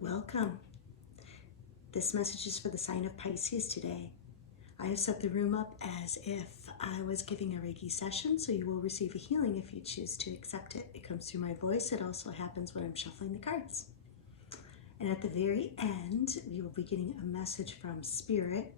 Welcome. This message is for the sign of Pisces today. I have set the room up as if I was giving a Reiki session, so you will receive a healing if you choose to accept it. It comes through my voice. It also happens when I'm shuffling the cards. And at the very end, you will be getting a message from Spirit,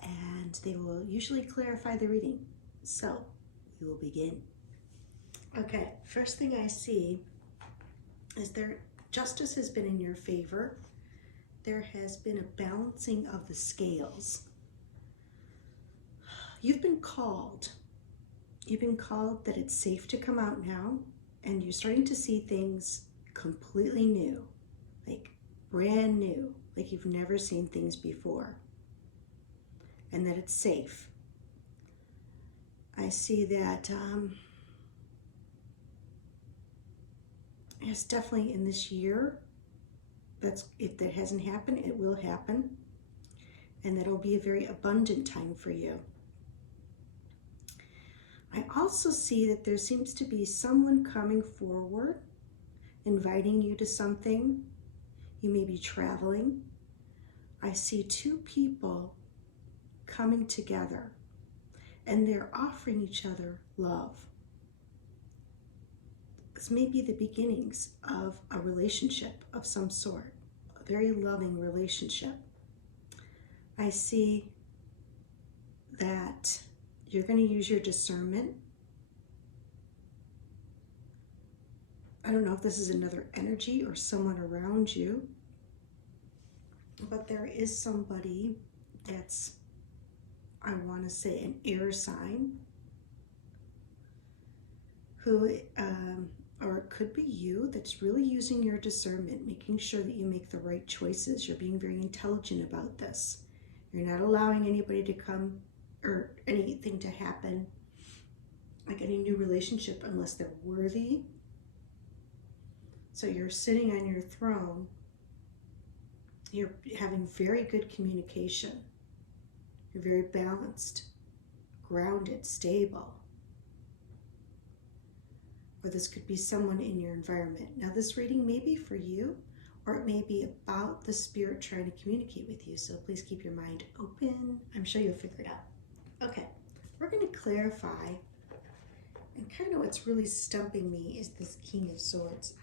and they will usually clarify the reading. So we will begin. Okay, first thing I see is justice has been in your favor. There has been a balancing of the scales. You've been called. You've been called that it's safe to come out now, and you're starting to see things completely new, like brand new, like you've never seen things before, and that it's safe. I see that it's definitely in this year. If that hasn't happened, it will happen, and that'll be a very abundant time for you. I also see that there seems to be someone coming forward, inviting you to something. You may be traveling. I see two people coming together, and they're offering each other love. This may be the beginnings of a relationship of some sort, a very loving relationship. I see that you're going to use your discernment. I don't know if this is another energy or someone around you, but there is somebody that's, I want to say, an air sign who, or it could be you, that's really using your discernment, making sure that you make the right choices. You're being very intelligent about this. You're not allowing anybody to come or anything to happen, like any new relationship, unless they're worthy. So you're sitting on your throne. You're having very good communication. You're very balanced, grounded, stable. Or this could be someone in your environment. Now this reading may be for you, or it may be about the Spirit trying to communicate with you. So please keep your mind open. I'm sure you'll figure it out. Okay, we're going to clarify. And kind of what's really stumping me is this King of Swords.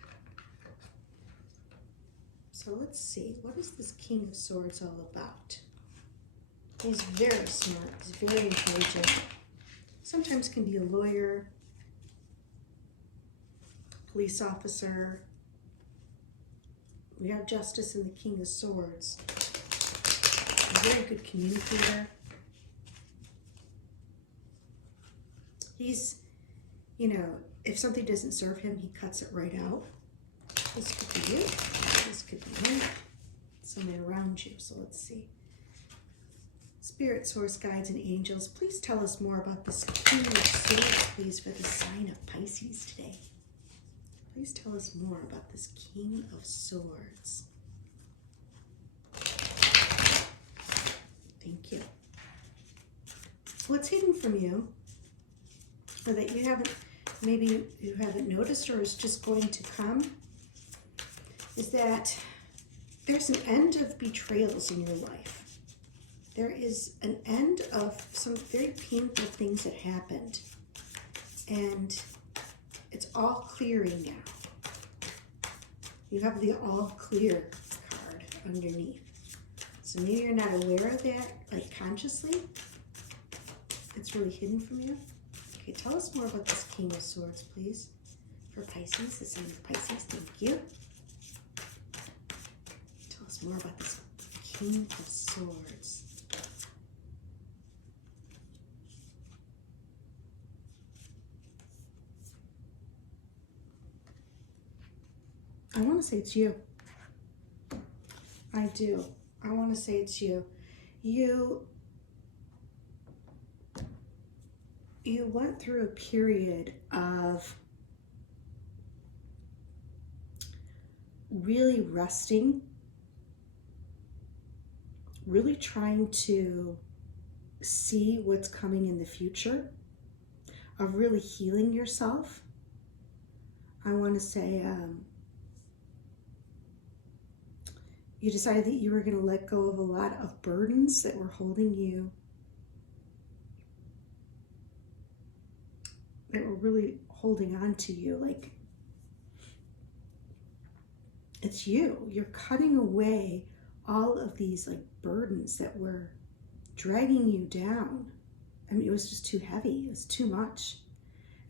So let's see, what is this King of Swords all about? He's very smart. He's very intelligent. Sometimes can be a lawyer, police officer. We have justice in the King of Swords. A very good communicator. He's, if something doesn't serve him, he cuts it right out. This could be you. This could be him. Someone around you. So let's see. Spirit, source, guides, and angels, please tell us more about this King of Swords, please, for the sign of Pisces today. Please tell us more about this King of Swords. Thank you. What's hidden from you, or that you haven't, maybe you haven't noticed, or is just going to come, is that there's an end of betrayals in your life. There is an end of some very painful things that happened, and it's all clearing now. You have the all clear card underneath. So maybe you're not aware of that, like consciously. It's really hidden from you. Okay, tell us more about this King of Swords, please. For Pisces, the sign of Pisces, thank you. Tell us more about this King of Swords. I want to say it's you. I do. I want to say it's you. You went through a period of really resting, really trying to see what's coming in the future. of really healing yourself. I want to say you decided that you were going to let go of a lot of burdens that were holding you, that were really holding on to you. Like, it's you. You're cutting away all of these like burdens that were dragging you down. I mean, it was just too heavy. It was too much.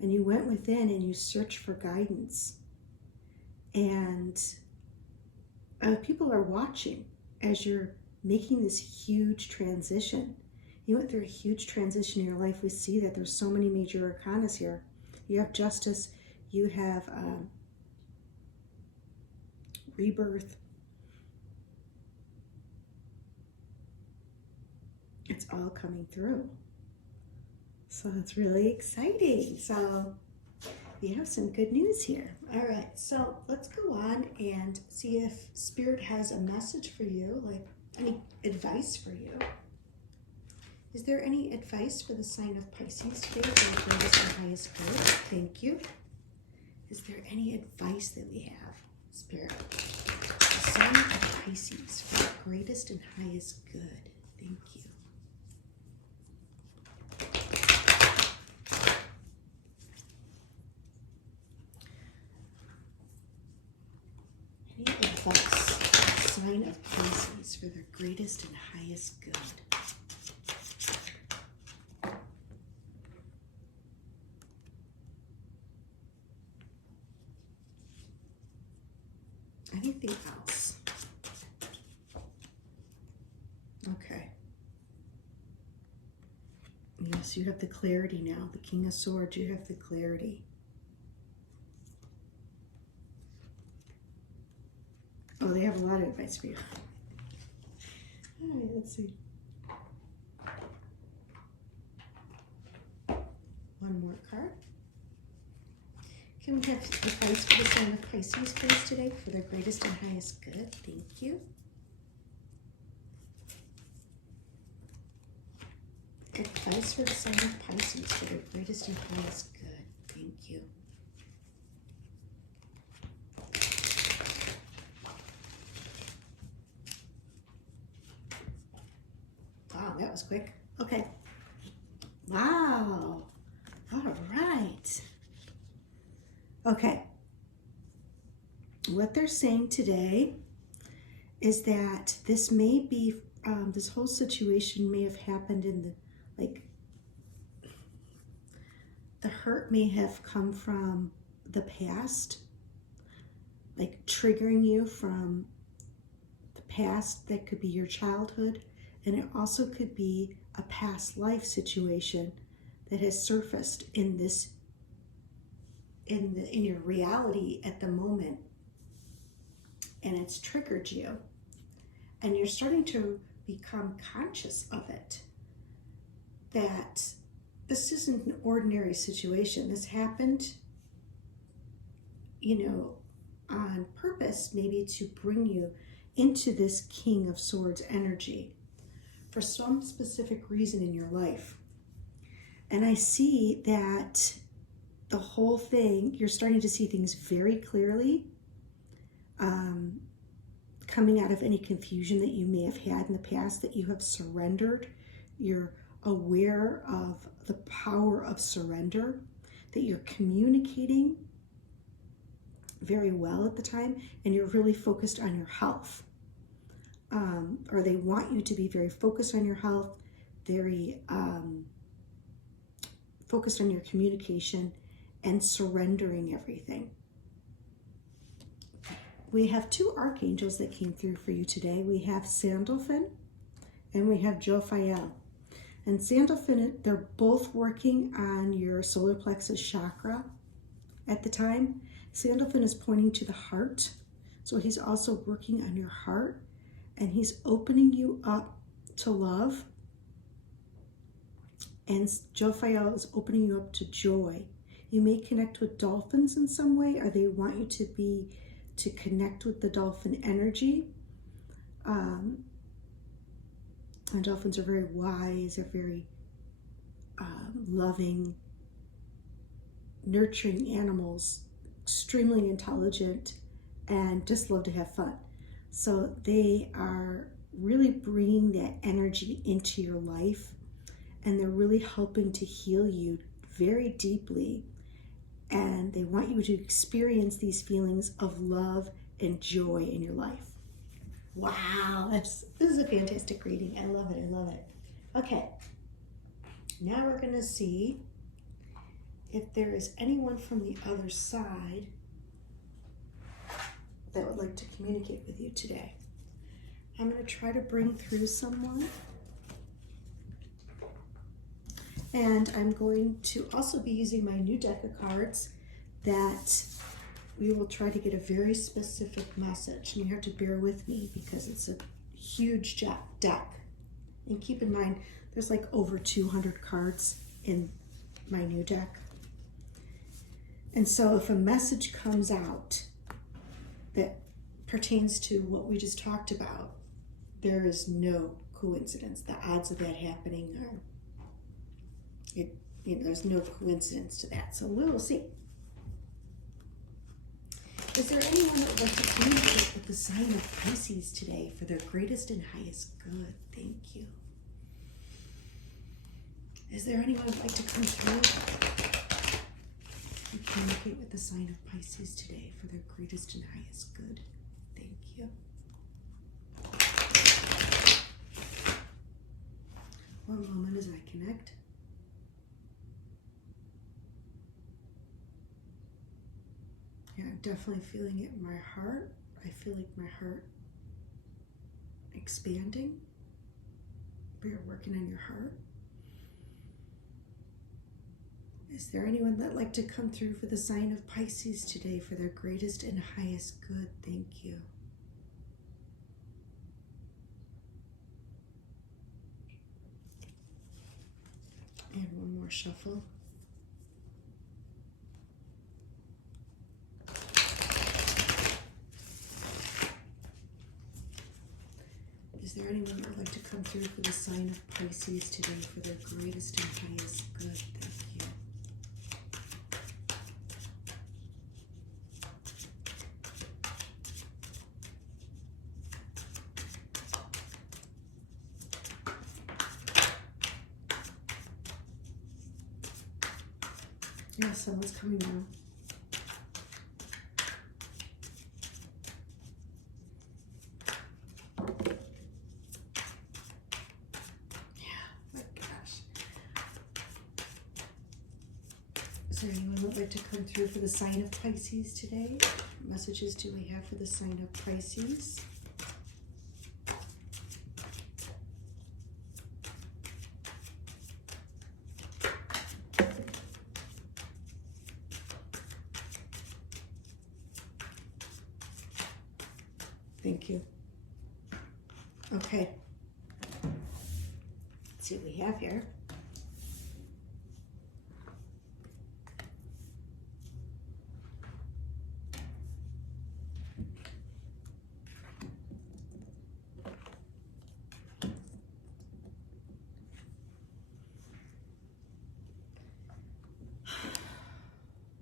And you went within and you searched for guidance. And people are watching as you're making this huge transition. You went through a huge transition in your life. We see that there's so many major arcanas here. You have justice. You have rebirth. It's all coming through. So it's really exciting. So we have some good news here. All right, so let's go on and see if Spirit has a message for you, like any advice for you. Is there any advice for the sign of Pisces today for the greatest and highest good? Thank you. Is there any advice that we have, Spirit? The sign of Pisces for the greatest and highest good. Thank you. Any advice for the sign of Pisces for their greatest and highest good? Anything else? Okay. Yes, you have the clarity now. The King of Swords, you have the clarity. Oh, they have a lot of advice for you. All right, let's see. One more card. Can we have advice for the sign of Pisces, please, today for their greatest and highest good? Thank you. Advice for the sign of Pisces for their greatest and highest good. Thank you. Wow, that was quick. Okay. Wow. All right. Okay. What they're saying today is that this may be, this whole situation may have happened in the, like, the hurt may have come from the past, like triggering you from the past. That could be your childhood, and it also could be a past life situation that has surfaced in this, in your reality at the moment, and it's triggered you, and you're starting to become conscious of it, that this isn't an ordinary situation. This happened, you know, on purpose, maybe to bring you into this King of Swords energy for some specific reason in your life. And I see that the whole thing, you're starting to see things very clearly, coming out of any confusion that you may have had in the past, that you have surrendered. You're aware of the power of surrender, that you're communicating very well at the time, and you're really focused on your health. Or they want you to be very focused on your health, very focused on your communication and surrendering everything. We have two archangels that came through for you today. We have Sandalphon and we have Jophiel. And Sandalphon, they're both working on your solar plexus chakra at the time. Sandalphon is pointing to the heart, so he's also working on your heart, and he's opening you up to love. And Jophiel is opening you up to joy. You may connect with dolphins in some way, or they want you to connect with the dolphin energy. And dolphins are very wise, they're very loving, nurturing animals, extremely intelligent, and just love to have fun. So they are really bringing that energy into your life, and they're really helping to heal you very deeply. And they want you to experience these feelings of love and joy in your life. Wow, this is a fantastic reading. I love it. I love it. Okay, now we're going to see if there is anyone from the other side that would like to communicate with you today. I'm going to try to bring through someone. And I'm going to also be using my new deck of cards that we will try to get a very specific message. And you have to bear with me because it's a huge deck. And keep in mind, there's like over 200 cards in my new deck. And so if a message comes out that pertains to what we just talked about, there is no coincidence. The odds of that happening are, there's no coincidence to that. So we will see. Is there anyone that would like to communicate with the sign of Pisces today for their greatest and highest good? Thank you. Is there anyone who would like to come through and communicate with the sign of Pisces today for their greatest and highest good? Thank you. One moment as I connect. Yeah, I'm definitely feeling it in my heart. I feel like my heart expanding. We're working on your heart. Is there anyone that'd like to come through for the sign of Pisces today for their greatest and highest good? Thank you. And one more shuffle. Is there anyone that would like to come through for the sign of Pisces today for their greatest and highest good? Thank you. Yeah, someone's coming now. Is there anyone that would like to come through for the sign of Pisces today? What messages do we have for the sign of Pisces? Thank you. Okay. Let's see what we have here.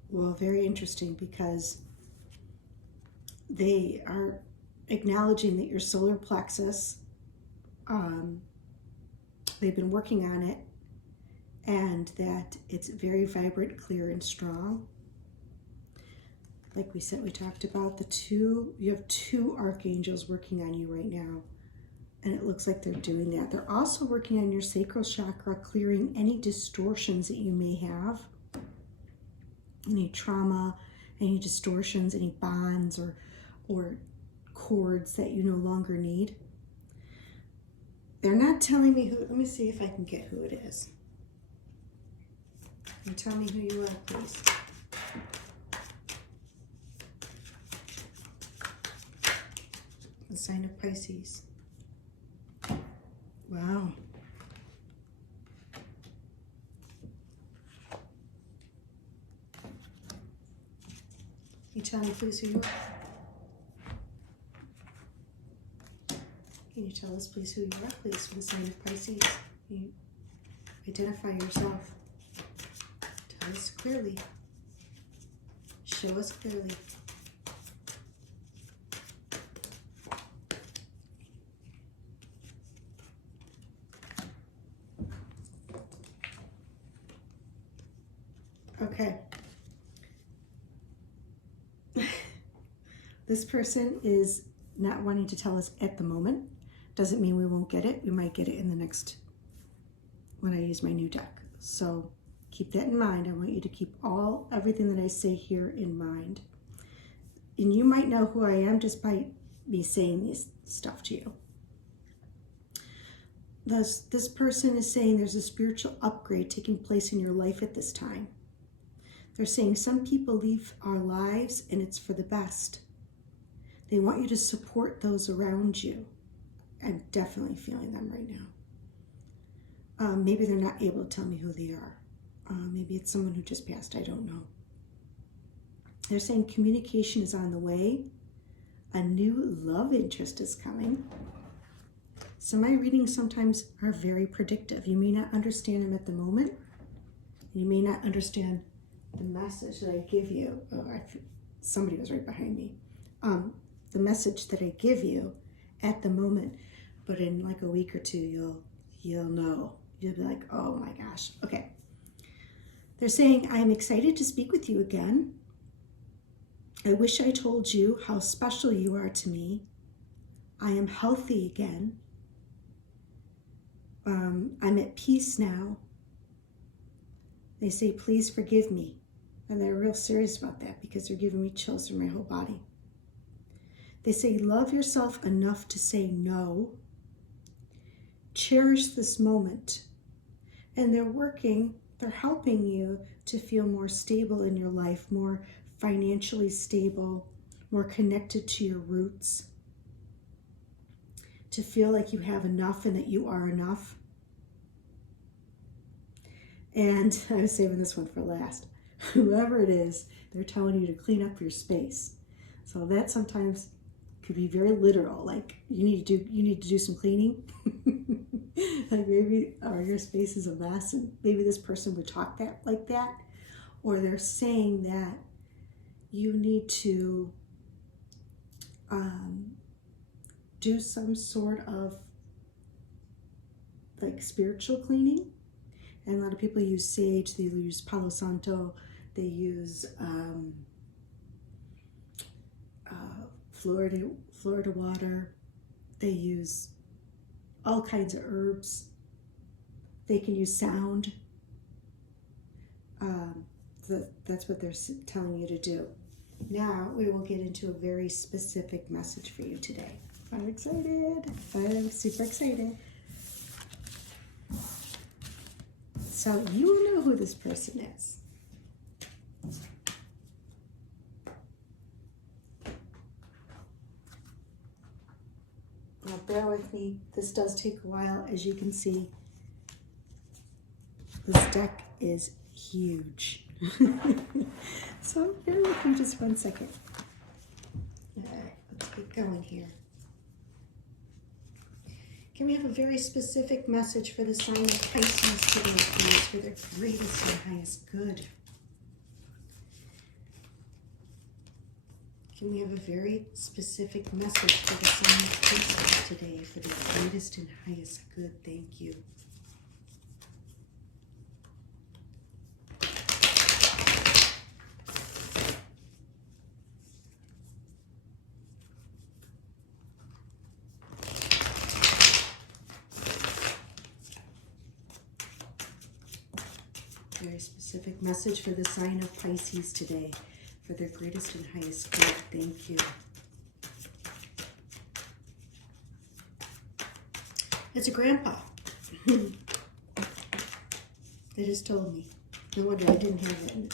Well, very interesting because they are acknowledging that your solar plexus, they've been working on it, and that it's very vibrant, clear, and strong. Like we said, we talked about you have two archangels working on you right now, and it looks like they're doing that. They're also working on your sacral chakra, clearing any distortions that you may have, any trauma, any distortions, any bonds or cords that you no longer need. They're not telling me who. Let me see if I can get who it is. Can you tell me who you are, please? The sign of Pisces. Wow. Can you tell me please who you are? Can you tell us please who you are, please, for the sign of Pisces? Can you identify yourself? Tell us clearly. Show us clearly. Okay. This person is not wanting to tell us at the moment. Doesn't mean we won't get it. We might get it in the next, when I use my new deck. So keep that in mind. I want you to keep everything that I say here in mind. And you might know who I am just by me saying this stuff to you. This person is saying there's a spiritual upgrade taking place in your life at this time. They're saying some people leave our lives and it's for the best. They want you to support those around you. I'm definitely feeling them right now. Maybe they're not able to tell me who they are. Maybe it's someone who just passed. I don't know. They're saying communication is on the way. A new love interest is coming. So my readings sometimes are very predictive. You may not understand them at the moment. You may not understand the message that I give you. Oh, somebody was right behind me. The message that I give you at the moment, but in like a week or two, you'll know. You'll be like, oh my gosh. Okay. They're saying, I'm excited to speak with you again. I wish I told you how special you are to me. I am healthy again. I'm at peace now. They say, please forgive me. And they're real serious about that because they're giving me chills through my whole body. They say, love yourself enough to say no. Cherish this moment. And they're helping you to feel more stable in your life, more financially stable, more connected to your roots. To feel like you have enough and that you are enough. And I was saving this one for last. Whoever it is, they're telling you to clean up your space. So that sometimes could be very literal, like you need to do some cleaning. Like maybe your space is a mess, and maybe this person would talk like that, or they're saying that you need to do some sort of like spiritual cleaning. And a lot of people use sage, they use Palo Santo, they use Florida water, they use all kinds of herbs, they can use sound. That's what they're telling you to do. Now we will get into a very specific message for you today. I'm excited. I'm super excited. So you will know who this person is. Now bear with me. This does take a while. As you can see, this deck is huge. So bear with me just 1 second. All right, let's get going here. Can we have a very specific message for the sign of Pisces today, please, for their greatest and highest good? Can we have a very specific message for the sign of Pisces today, for their greatest and highest good? Thank you. Very specific message for the sign of Pisces today, for their greatest and highest good. Thank you. It's a grandpa. They just told me. No wonder I didn't hear it. Okay.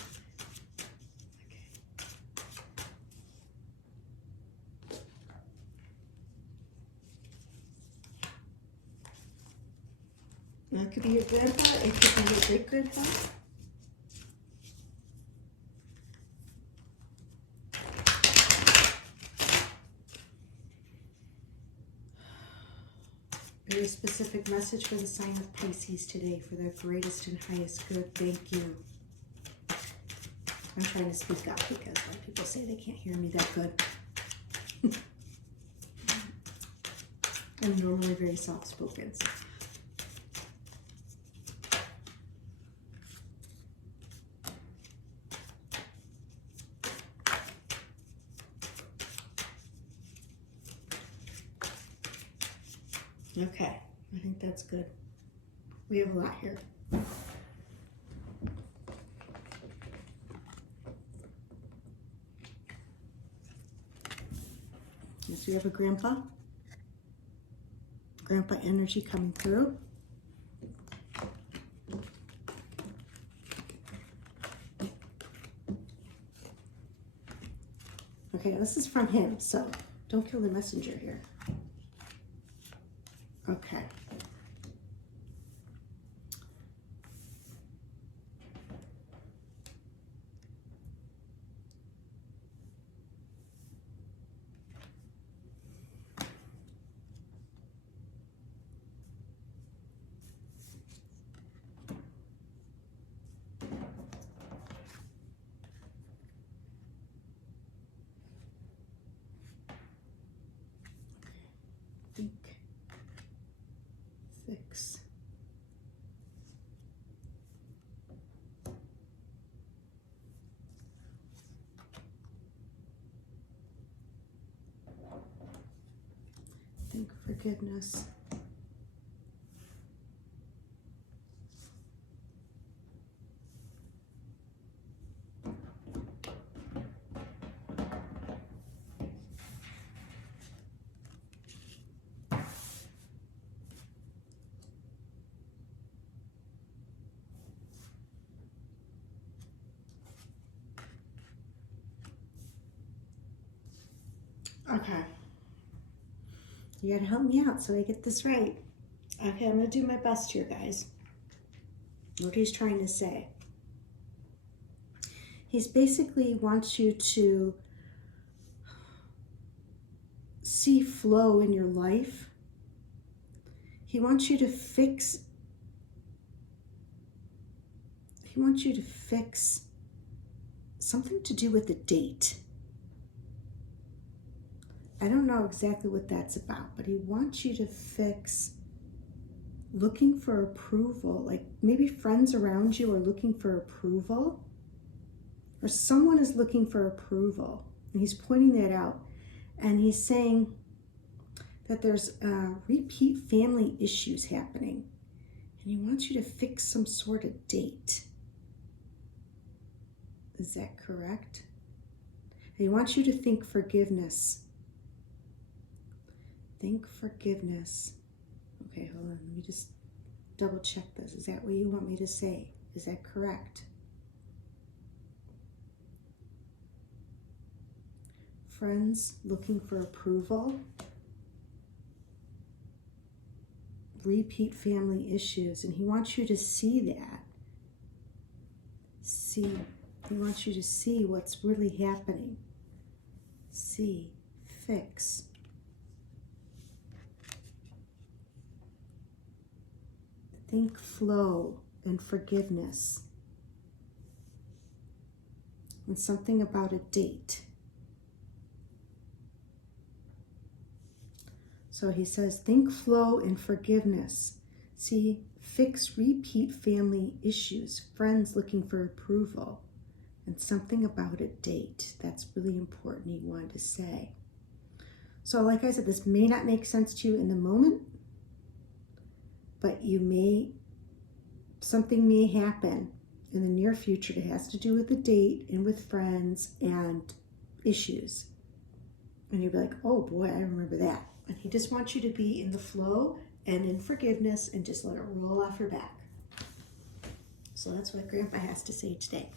Now, it could be your grandpa, it could be your great-grandpa. Very specific message for the sign of Pisces today, for their greatest and highest good. Thank you. I'm trying to speak up because a lot of people say they can't hear me that good. I'm normally very soft-spoken. So. Okay, I think that's good. We have a lot here. Yes, we have a grandpa energy coming through. Okay, this is from him, so don't kill the messenger here. Okay. Think, fix. Think, forgiveness. Okay. You gotta help me out so I get this right. Okay, I'm gonna do my best here, guys. What he's trying to say. He's basically wants you to see flow in your life. He wants you to fix. He wants you to fix something to do with the date. I don't know exactly what that's about, but he wants you to fix looking for approval. Like maybe friends around you are looking for approval, or someone is looking for approval. And he's pointing that out. And he's saying that there's repeat family issues happening. And he wants you to fix some sort of date. Is that correct? And he wants you to think forgiveness. Think forgiveness. Okay, hold on. Let me just double check this. Is that what you want me to say? Is that correct? Friends looking for approval. Repeat family issues. And he wants you to see that. See. He wants you to see what's really happening. See. Fix. Think flow and forgiveness. And something about a date. So he says, think flow and forgiveness. See, fix repeat family issues. Friends looking for approval. And something about a date. That's really important, he wanted to say. So like I said, this may not make sense to you in the moment, but something may happen in the near future that has to do with the date and with friends and issues. And you'll be like, oh boy, I remember that. And he just wants you to be in the flow and in forgiveness and just let it roll off your back. So that's what Grandpa has to say today.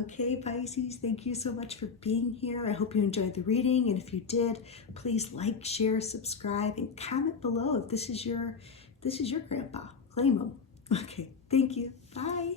Okay, Pisces, thank you so much for being here. I hope you enjoyed the reading. And if you did, please like, share, subscribe, and comment below if this is your grandpa. Claim him. Okay, thank you. Bye.